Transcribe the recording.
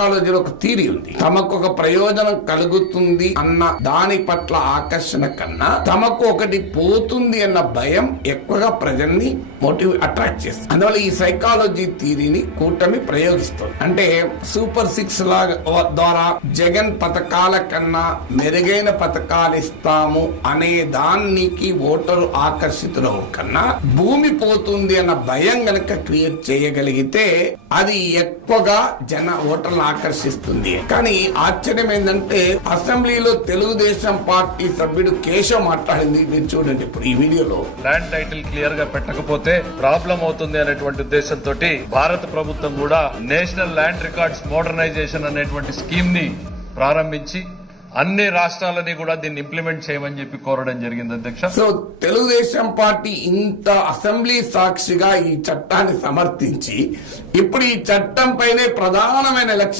సైకాలజీలో ఒక థియరీ ఉంది. తమకు ఒక ప్రయోజనం కలుగుతుంది అన్న దాని పట్ల ఆకర్షణ కన్నా తమకు ఒకటి పోతుంది అన్న భయం ఎక్కువగా ప్రజల్ని అట్రాక్ట్ చేస్తుంది. అందువల్ల ఈ సైకాలజీ థియరీని కూటమి ప్రయోగిస్తుంది. అంటే సూపర్ 6 ద్వారా జగన్ పథకాల కన్నా మెరుగైన పథకాలు ఇస్తాము అనే దానికి ఓటరు ఆకర్షితులు కన్నా భూమి పోతుంది అన్న భయం గనక క్రియేట్ చేయగలిగితే అది ఎక్కువగా ఓటర్లను ఆకర్షిస్తుంది. కానీ ఆశ్చర్యం ఏంటంటే అసెంబ్లీలో తెలుగుదేశం పార్టీ సభ్యుడు కేశవ్ మాట్లాడింది మీరు చూడండి ఇప్పుడు ఈ వీడియోలో. ల్యాండ్ టైటిల్ క్లియర్ గా పెట్టకపోతే ప్రాబ్లం అవుతుంది అనేటువంటి ఉద్దేశంతో భారత ప్రభుత్వం కూడా నేషనల్ ల్యాండ్ రికార్డ్స్ మోడర్నైజేషన్ అనేటువంటి స్కీమ్ ని ప్రారంభించి అన్ని రాష్ట్రాలని కూడా దీన్ని ఇంప్లిమెంట్ చేయమని చెప్పి కోరడం జరిగింది అధ్యక్ష. సో తెలుగుదేశం పార్టీ ఇంత అసెంబ్లీ సాక్షిగా ఈ చట్టాన్ని సమర్థించి ఇప్పుడు ఈ చట్టం పైనే ప్రధానమైన లక్ష్యం